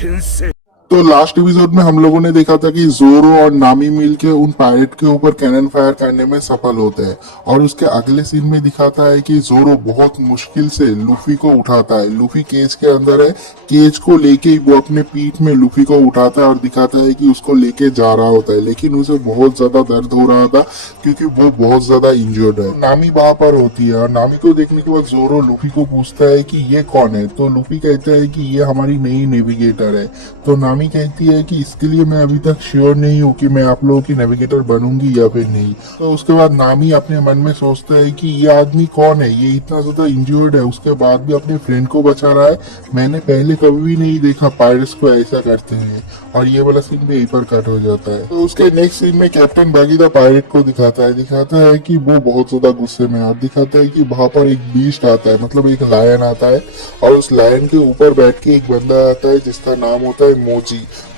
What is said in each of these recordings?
तो last episode में हम लोगों ने देखा था कि जोरो और नामी मिल के उन पायरेट के ऊपर कैनन फायर करने में सफल होते हैं और उसके अगले सीन में दिखाता है कि जोरो बहुत मुश्किल से लूफी को उठाता है। लूफी केज के अंदर है, केज को लेके वो अपने पीठ में लूफी को उठाता है और दिखाता है कि उसको लेके जा रहा होता है, लेकिन उसे बहुत ज्यादा दर्द हो रहा था क्योंकि वो बहुत ज्यादा इंजर्ड है। नामी वहां पर होती है और नामी को देखने के बाद जोरो लूफी को पूछता है कि ये कौन है, तो लूफी कहता है कि ये हमारी नई नेविगेटर है। तो नामी कहती है कि इसके लिए मैं अभी तक श्योर नहीं हूँ कि मैं आप लोगों की नेविगेटर बनूंगी या फिर नहीं। तो उसके बाद नामी अपने मन में सोचता है कि ये आदमी कौन है, ये इतना ज्यादा इंजर्ड है, उसके बाद भी अपने फ्रेंड को बचा रहा है। मैंने पहले कभी भी नहीं देखा पायरेट्स को ऐसा करते हैं। और ये वाला सीन भी यहीं पर कट हो जाता है। तो उसके नेक्स्ट सीन में कैप्टन बागी द पायरेट को दिखाता है कि वो बहुत ज्यादा गुस्से में है और दिखाता है कि वहां पर एक बीस्ट आता है, मतलब एक लायन आता है और उस लायन के ऊपर बैठ के एक बंदा आता है जिसका नाम होता है मोजी।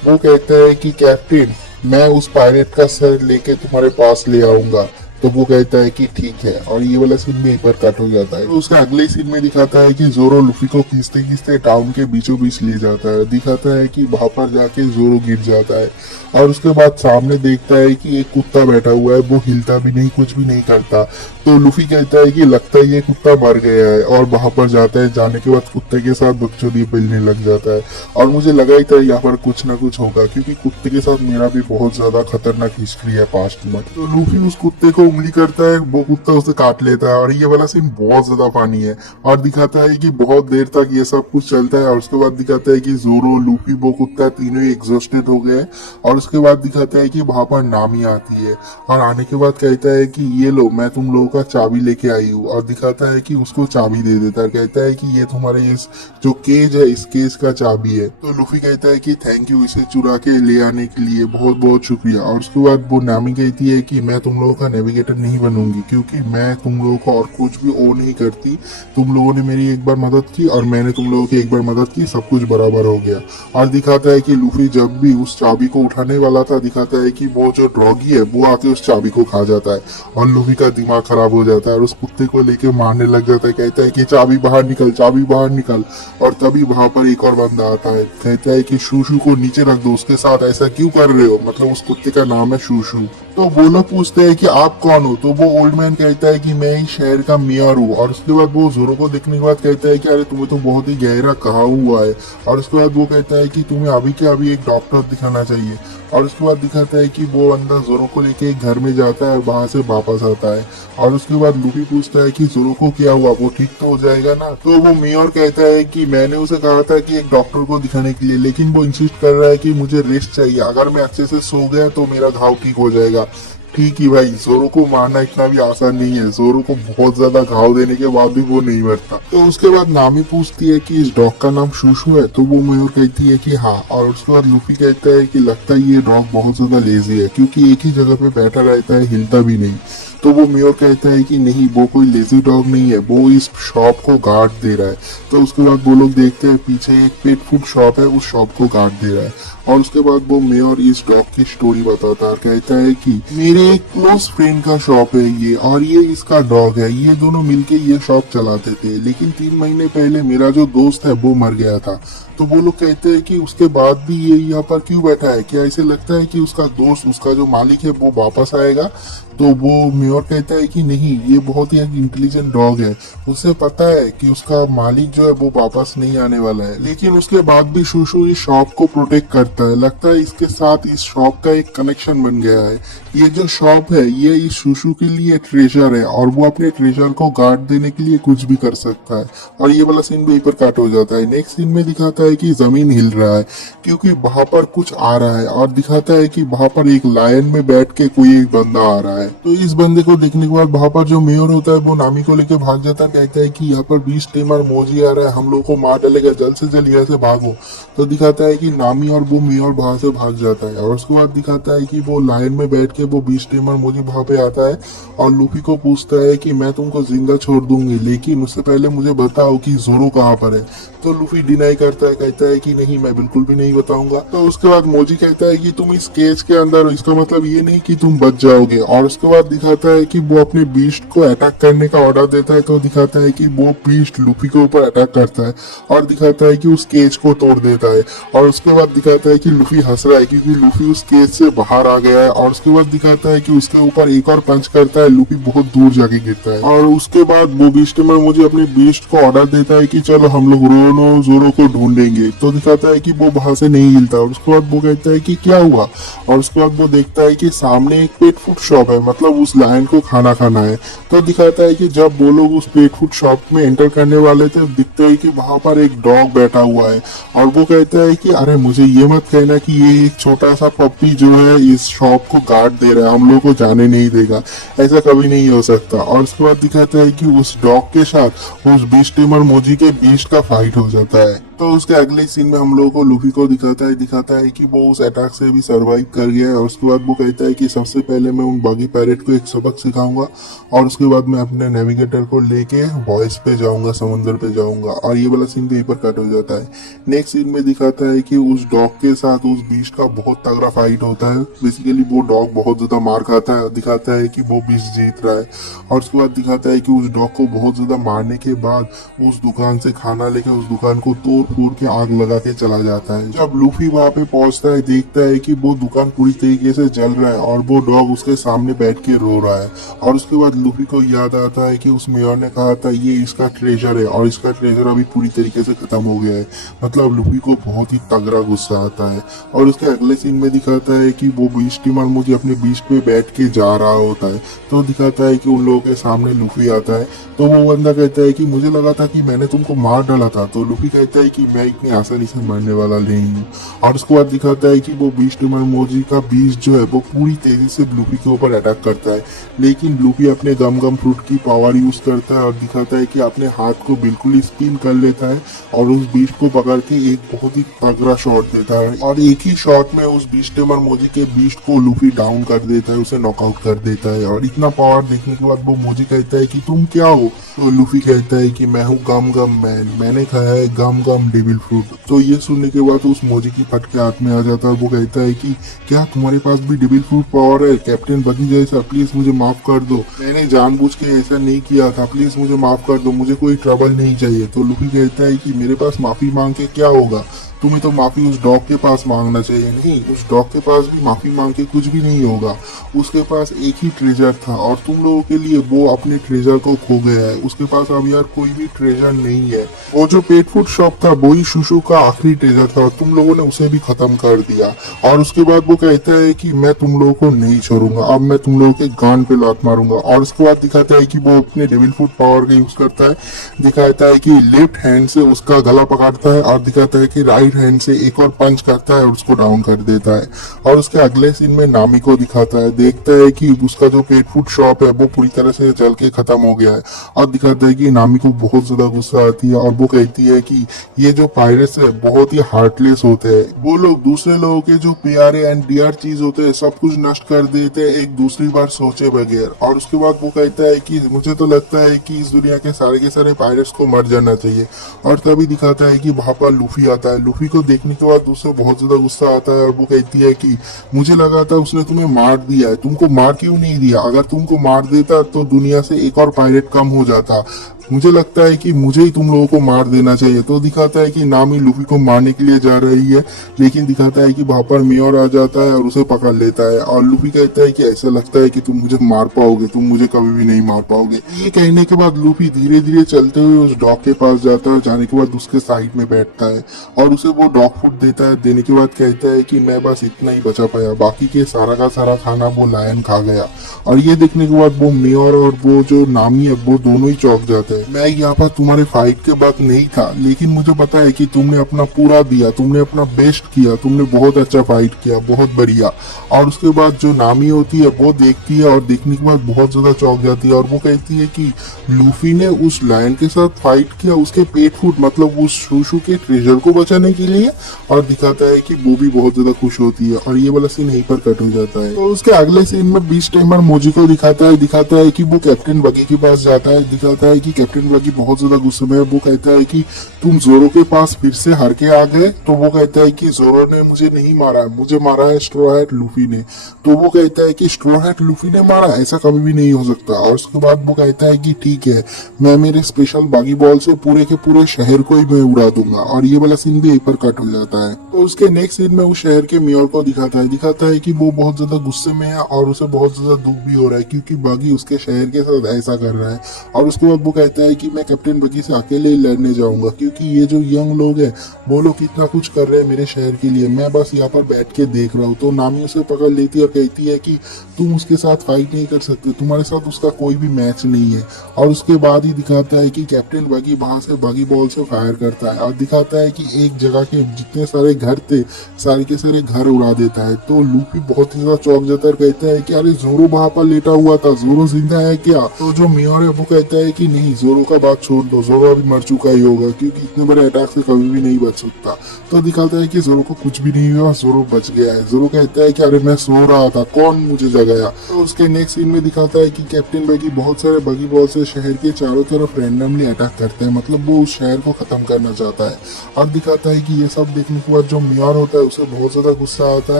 वो कहता है कि कैप्टन, मैं उस पायरेट का सर लेके तुम्हारे पास ले आऊंगा। तो वो कहता है कि ठीक है और ये वाला सीन भी एक बार कट हो जाता है। तो उसका अगले सीन में दिखाता है कि जोरो लूफी को खींचते खींचते टाउन के बीचों बीच ले जाता है। दिखाता है कि वहां पर जाके जोरो गिर जाता है और उसके बाद सामने देखता है कि एक कुत्ता बैठा हुआ है, वो हिलता भी नहीं, कुछ भी नहीं करता। तो लूफी कहता है कि लगता है ये कुत्ता मर गया है और वहां पर जाता है। जाने के बाद कुत्ते के साथ बकचोदी मिलने लग जाता है और मुझे लगा ही था यहाँ पर कुछ ना कुछ होगा क्योंकि कुत्ते के साथ मेरा भी बहुत ज्यादा खतरनाक हिस्ट्री है पास्ट में। तो लूफी उस कुत्ते को उंगली करता है, वो कुत्ता उसे काट लेता है और ये वाला सीन बहुत ज्यादा फनी है और दिखाता है कि बहुत देर तक ये सब कुछ चलता है और उसके बाद दिखाता है कि जोरो, लूफी, वो कुत्ता तीनों एग्जॉस्टेड हो गए और उसके बाद दिखाता है कि वहां पर नामी आती है और आने के बाद कहता है कि ये लो, मैं तुम लोगों का चाबी लेके आई हूँ और दिखाता है कि उसको चाबी दे देता है। कहता है कि ये तुम्हारे इस जो केज है, इस केज का चाबी है। तो लूफी कहता है कि थैंक यू, इसे चुरा के ले आने के लिए बहुत बहुत शुक्रिया। और उसके बाद वो नामी कहती है कि मैं तुम लोगों का नेविगेटर नहीं बनूंगी क्योंकि मैं तुम लोगों को और कुछ भी ओ नहीं करती। तुम लोगों ने मेरी एक बार मदद की और मैंने तुम लोगों की एक बार मदद की, सब कुछ बराबर हो गया। और दिखाता है कि लूफी जब भी उस चाबी को उठाने वाला था, दिखाता है कि वो जो डॉगी है वो आके उस चाबी को खा जाता है और लूफी का दिमाग खराब हो जाता है और उस कुत्ते को लेके मारने लग जाता है। कहता है कि चाबी बाहर निकल, चाबी बाहर निकल। और तभी वहां पर एक और बंदा आता है, कहता है कि शूशू को नीचे रख दो, उसके साथ ऐसा क्यों कर रहे हो, मतलब उस कुत्ते का नाम है शूशू। तो वो लोग पूछते हैं कि आप कौन हो, तो वो ओल्ड मैन कहता है कि मैं इस शहर का मेयर हूँ। और उसके बाद वो जोरो को देखने के बाद कहता है कि अरे तुम्हें तो बहुत ही गहरा कहा हुआ है। और उसके बाद वो कहता है कि तुम्हें अभी के अभी एक डॉक्टर दिखाना चाहिए। और उसके बाद दिखाता है कि वो बंदा जोरो को लेके एक घर में जाता है, वहां से वापस आता है और उसके बाद लूफी पूछता है कि जोरो को क्या हुआ, वो ठीक तो हो जाएगा ना। तो वो मेयर कहता है कि मैंने उसे कहा था कि एक डॉक्टर को दिखाने के लिए, लेकिन वो इंसिस्ट कर रहा है कि मुझे रेस्ट चाहिए, अगर मैं अच्छे से सो गया तो मेरा घाव ठीक हो जाएगा। ठीक ही भाई, जोरो को मारना इतना भी आसान नहीं है, जोरो को बहुत ज्यादा घाव देने के बाद भी वो नहीं मरता। तो उसके बाद नामी पूछती है कि इस डॉग का नाम शूशू है, तो वो मयूर कहती है कि हाँ। और उसके बाद लूफी कहता है कि लगता है ये डॉग बहुत ज्यादा लेजी है क्योंकि एक ही जगह पे बैठा रहता है, हिलता भी नहीं। तो वो मेयर कहता है कि नहीं, वो कोई लेजी डॉग नहीं है, वो इस शॉप को गार्ड दे रहा है। तो उसके बाद वो लोग देखते हैं पीछे एक पेट फूड शॉप है, उस शॉप को गार्ड दे रहा है। और उसके बाद वो मेयर इस डॉग की स्टोरी बताता है, कहता है कि मेरे एक क्लोज फ्रेंड का शॉप है ये, और ये इसका डॉग है, ये दोनों मिलके ये शॉप चलाते थे, लेकिन 3 महीने पहले मेरा जो दोस्त है वो मर गया था। तो वो लोग कहते हैं कि उसके बाद भी ये यहाँ पर क्यों बैठा है, क्या ऐसे लगता है कि उसका दोस्त, उसका जो मालिक है वो वापस आएगा। तो वो मेयर कहता है कि नहीं, ये बहुत ही एक इंटेलिजेंट डॉग है, उसे पता है कि उसका मालिक जो है वो वापस नहीं आने वाला है, लेकिन उसके बाद भी शूशू इस शॉप को प्रोटेक्ट करता है। लगता है इसके साथ इस शॉप का एक कनेक्शन बन गया है। ये जो शॉप है ये इस शूशू के लिए ट्रेजर है और वो अपने ट्रेजर को गार्ड देने के लिए कुछ भी कर सकता है। और ये वाला सीन भी यहीं पर काट हो जाता है। नेक्स्ट सीन में दिखाता है कि जमीन हिल रहा है क्योंकि वहां पर कुछ आ रहा है और दिखाता है कि वहां पर एक लायन में बैठ के कोई एक बंदा आ रहा है। तो इस बंदे को देखने के बाद वहां पर जो मेयर होता है वो नामी को लेकर भाग जाता है। कहता है कि यहाँ पर 20 टीमर मोजी आ रहा है, हम लोग को मार डालेगा, जल्द से जल्द यहाँ से भागो। तो दिखाता है कि नामी और वो मेयर वहां से भाग जाता है। और उसके बाद दिखाता है कि वो लाइन में बैठ के वो बीस्ट टेमर मोजी वहां पे आता है और लूफी को पूछता है कि मैं तुमको जिंदा छोड़ दूंगी, लेकिन उससे पहले मुझे बताओ कि जोरो कहाँ पर है। तो लूफी डिनाई करता है, कहता है कि नहीं, मैं बिल्कुल भी नहीं बताऊंगा। तो उसके बाद मोजी कहता है कि तुम इस केज के अंदर हो, इसका मतलब ये नहीं कि तुम बच जाओगे। और उसके बाद दिखाता है कि वो अपने बीस्ट को अटैक करने का ऑर्डर देता है। तो दिखाता है कि वो बीस्ट लूफी के ऊपर अटैक करता है और दिखाता है कि उस केज को तोड़ देता है। और उसके बाद दिखाता है कि लूफी हंस रहा है क्योंकि लूफी उस केज से बाहर आ गया है। और उसके बाद दिखाता है कि उसके ऊपर एक और पंच करता है, लूफी बहुत दूर जाके गिरता है। और उसके बाद वो बीस्ट में मुझे अपने बीस्ट को ऑर्डर देता है कि चलो हम लोग रोनो जोरो को ढूंढेंगे। तो दिखाता है कि वो वहां से नहीं हिलता। और उसके बाद वो कहता है कि क्या हुआ। और उसके बाद वो देखता है कि सामने एक पेट फूड शॉप है, मतलब उस लायन को खाना खाना है। तो दिखाता है कि जब वो लोग उस पेट फूड शॉप में एंटर करने वाले थे, दिखता है कि वहां पर एक डॉग बैठा हुआ है। और वो कहता है कि अरे मुझे ये मत कहना कि ये एक छोटा सा पप्पी जो है इस शॉप को गार्ड दे रहा है, हम लोग को जाने नहीं देगा, ऐसा कभी नहीं हो सकता। और उसके बाद दिखाता है कि उस डॉग के साथ उस बीस्ट टेमर मोजी के बीस्ट का फाइट हो जाता है। तो उसके अगले सीन में हम लोगों को लूफी को दिखाता है कि वो उस अटैक से भी सरवाइव कर गया है। और उसके बाद वो कहता है कि सबसे पहले मैं उन बागी पैरेट को एक सबक सिखाऊंगा और उसके बाद मैं अपने नेविगेटर को लेके वॉइस पे जाऊंगा, समंदर पे जाऊंगा। और ये वाला सीन यहीं पर कट हो जाता है। नेक्स्ट सीन में दिखाता है कि उस डॉग के साथ उस बीस्ट का बहुत तगड़ा फाइट होता है। बेसिकली वो डॉग बहुत ज्यादा मार खाता है। दिखाता है कि वो बीस्ट जीत रहा है। और उसके बाद दिखाता है कि उस डॉग को बहुत ज्यादा मारने के बाद उस दुकान से खाना लेके उस दुकान को तोड़ फोड़ के आग लगा के चला जाता है। जब लूफी वहां पे पहुंचता है, देखता है कि वो दुकान पूरी तरीके से जल रहा है और वो डॉग उसके सामने बैठ के रो रहा है। और उसके बाद लूफी को याद आता है कि उस मेयर ने कहा था ये इसका ट्रेजर है और इसका ट्रेजर अभी पूरी तरीके से खत्म हो गया है। मतलब लूफी को बहुत ही तगड़ा गुस्सा आता है। और उसके अगले सीन में दिखाता है कि वो बीस्ट टीमर मुझे अपने बीस्ट पे बैठ के जा रहा होता है। तो दिखाता है कि उन लोगों के सामने लूफी आता है। तो वो बंदा कहता है कि मुझे लगा था कि मैंने तुमको मार डाला था। तो लूफी कहता है कि मैं इतनी आसानी से मरने वाला नहीं हूँ। और उसके बाद दिखाता है कि वो बीस्ट टीमर मोजी का बीस्ट जो है वो पूरी तेजी से लूफी के ऊपर अटैक करता है, लेकिन लूफी अपने गम गम फ्रूट की पावर यूज करता है और दिखाता है कि अपने हाथ को बिल्कुल ही स्पिन कर लेता है और उस बीस्ट को पकड़ के एक बहुत ही तगड़ा शॉट देता है। और एक ही शॉट में उस बीस्ट टेमर मोजी के बीस्ट को लूफी डाउन कर देता है, उसे नॉकआउट कर देता है। और इतना पावर देखने के बाद वो मोजी कहता है कि तुम क्या हो। तो लूफी कहता है कि मैं हूँ गम गम मैन, मैंने खाया है गम गम डेविल फ्रूट। तो ये सुनने के बाद उस मोजी की फट के हाथ में आ जाता है और वो कहता है कि क्या तुम्हारे पास भी डेविल फ्रूट पावर है कैप्टन बगी जैसा, प्लीज मुझे माफ कर दो, मैंने जानबूझ के ऐसा नहीं किया था, प्लीज मुझे माफ कर दो, मुझे कोई ट्रबल नहीं चाहिए। तो लूफी कहता है कि मेरे पास माफी मांग के क्या होगा, तुम्हें तो माफी उस डॉग के पास मांगना चाहिए। नहीं, उस डॉग के पास भी माफी मांग के कुछ भी नहीं होगा, उसके पास एक ही ट्रेजर था और तुम लोगों के लिए वो अपने ट्रेजर को खो गया है, उसके पास अब यार कोई भी ट्रेजर नहीं है। वो जो पेट फूड शॉप था वही शुशु का आखिरी ट्रेजर था और तुम लोगों ने उसे भी खत्म कर दिया। और उसके बाद वो कहता है कि मैं तुम लोगों को नहीं छोड़ूंगा, अब मैं तुम लोगों के गान पे लात मारूंगा। और उसके बाद दिखाता है कि वो अपने डेविल फूड पावर का यूज करता है। दिखाता है कि लेफ्ट हैंड से उसका गला पकड़ता है और दिखाता है कि राइट हैंड से एक और पंच करता है और उसको डाउन कर देता है। और उसके अगले सीन में नामी को दिखाता है, देखता है कि उसका जो पेट फूड शॉप है वो पूरी तरह से जल के खत्म हो गया है। और दिखाता है कि नामी को बहुत ज्यादा गुस्सा आती है और वो कहती है कि ये जो पायरेट्स है बहुत ही हार्टलेस होते हैं, वो लोग दूसरे लोगों के जो प्यारे एंड डियर चीज होते हैं सब कुछ नष्ट कर देते हैं एक दूसरी बार सोचे बगैर। और उसके बाद वो कहता है कि मुझे तो लगता है कि इस दुनिया के सारे पायरेट्स को मर जाना चाहिए। और तभी दिखाता है कि वहां पर लूफी आता है। लूफी को देखने के बाद उससे बहुत ज्यादा गुस्सा आता है और वो कहती है कि मुझे लगा था उसने तुम्हें मार दिया है, तुमको मार क्यों नहीं दिया, अगर तुमको मार देता तो दुनिया से एक और पायरेट कम हो जाता, मुझे लगता है कि मुझे ही तुम लोगों को मार देना चाहिए। तो दिखाता है कि नामी लूफी को मारने के लिए जा रही है, लेकिन दिखाता है कि वहां पर मेयर आ जाता है और उसे पकड़ लेता है। और लूफी कहता है कि ऐसा लगता है कि तुम मुझे मार पाओगे, तुम मुझे कभी भी नहीं मार पाओगे। ये कहने के बाद लूफी धीरे धीरे चलते हुए उस डॉग के पास जाता है, जाने के बाद उसके साइड में बैठता है और उसे वो डॉग फूड देता है। देने के बाद कहता है कि मैं बस इतना ही बचा पाया, बाकी के सारा का सारा खाना वो लायन खा गया। और ये देखने के बाद वो मेयर और वो जो नामी है वो दोनों ही चौंक जाते हैं। है, मैं यहाँ पर तुम्हारे फाइट के वक्त नहीं था, लेकिन मुझे पता है कि तुमने अपना पूरा दिया, तुमने अपना बेस्ट किया, तुमने बहुत अच्छा फाइट किया, बहुत बढ़िया। और उसके बाद जो नामी होती है वो देखती है और देखने के बाद बहुत ज्यादा चौंक जाती है और वो कहती है कि लूफी ने उस लायन के साथ फाइट किया उसके पेट फूट, मतलब उस शूशु के ट्रेजर को बचाने के लिए। और दिखाता है कि वो भी बहुत ज्यादा खुश होती है और ये वाला सीन यहीं पर कट हो जाता है। तो उसके अगले सीन में बीच टाइमर मोजी को दिखाता है कि वो कैप्टन बगी के पास जाता है। दिखाता है कि कैप्टन बगी बहुत ज्यादा गुस्से में है। वो कहता है कि तुम जोरो के पास फिर से हार के आ गए। तो वो कहता है कि जोरो ने मुझे नहीं मारा है, मुझे मारा है स्ट्रॉ हैट लूफी ने। तो वो कहता है कि स्ट्रॉ हैट लूफी ने मारा, ऐसा कभी भी नहीं हो सकता। और उसके बाद वो कहता है कि ठीक है, मैं मेरे स्पेशल बागी बॉल से पूरे के पूरे शहर को ही मैं उड़ा दूंगा। और ये वाला सीन भी यहीं पर कट हो जाता है। तो उसके नेक्स्ट सीन में उस शहर के मेयर को दिखाता है कि वो बहुत ज्यादा गुस्से में है और उसे बहुत ज्यादा दुख भी हो रहा है क्योंकि बागी उसके शहर के साथ ऐसा कर रहा है। और उसके बाद वो कहता है कि मैं कैप्टन बगी से अकेले ही लड़ने जाऊंगा क्योंकि ये जो यंग लोग हैं वो लोग कितना कुछ कर रहे हैं मेरे शहर के लिए, मैं बस यहाँ पर बैठ के देख रहा हूँ। तो नामी उसे पकड़ लेती है और कहती है कि तुम उसके साथ फाइट नहीं कर सकते, तुम्हारे साथ उसका कोई भी मैच नहीं है। और उसके बाद ही दिखाता है कि कैप्टन बगी वहां से बागी बॉल से फायर करता है और दिखाता है कि एक जगह के जितने सारे घर थे सारे के सारे घर उड़ा देता है। तो लूफी बहुत ही ज्यादा चौंक जाता है और कहता है कि अरे जोरो वहां पर लेटा हुआ था, जोरो जिंदा है क्या? तो जो मेयर है वो कहता है कि नहीं, जोरो का बात छोड़ दो, जोरो अभी मर चुका ही होगा क्योंकि इतने बड़े अटैक से कभी भी नहीं बच सकता। तो दिखाता है कि जोरो को कुछ भी नहीं हुआ, जोरो बच गया है। जोरो कहता है कि अरे मैं सो रहा था, कौन मुझे जगाया? तो उसके नेक्स्ट सीन में दिखाता है कि कैप्टन बगी बहुत सारे बगी बॉल से शहर के चारों तरफ रैंडमली अटैक करते हैं, मतलब वो उस शहर को खत्म करना चाहता है। और दिखाता है कि ये सब देखने के बाद जो मेयर होता है उसे बहुत ज्यादा गुस्सा आता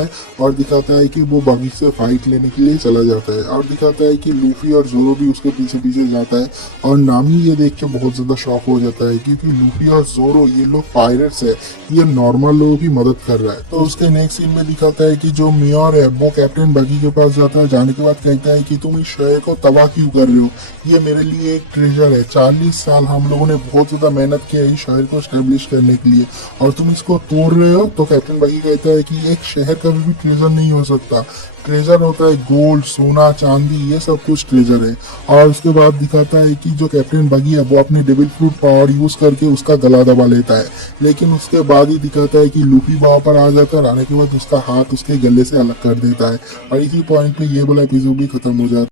है और दिखाता है कि वो बगी से फाइट लेने के लिए चला जाता है। और दिखाता है कि लूफी और जोरो भी उसके पीछे पीछे जाता है और नामी ये देख के बहुत ज्यादा शॉक हो जाता है क्योंकि लूफी और जोरो ये लोग पायरेट्स है, ये नॉर्मल लोगों की मदद कर रहा है। तो उसके नेक्स्ट सीन में दिखाता है कि जो मेयर है वो कैप्टन बगी के पास जाता है। जाने के बाद कहता है कि तुम इस शहर को तबाह क्यों कर रहे हो, ये मेरे लिए एक ट्रेजर है, 40 साल हम लोगों ने बहुत ज्यादा मेहनत किया है इस शहर को स्टैब्लिश करने के लिए और तुम इसको तोड़ रहे हो। तो कैप्टन बगी कहता है कि एक शहर कभी भी ट्रेजर नहीं हो सकता, ट्रेजर होता है गोल्ड, सोना, चांदी, ये सब कुछ ट्रेजर है। और उसके बाद दिखाता है कि जो कैप्टन बगी है वो अपने डेविल फ्रूट पावर यूज करके उसका गला दबा लेता है, लेकिन उसके बाद ही दिखाता है कि लूफी वहां पर आ जाता है, आने के बाद उसका हाथ उसके गले से अलग कर देता है। और इसी पॉइंट पे ये वाला एपिसोड भी खत्म हो जाता है।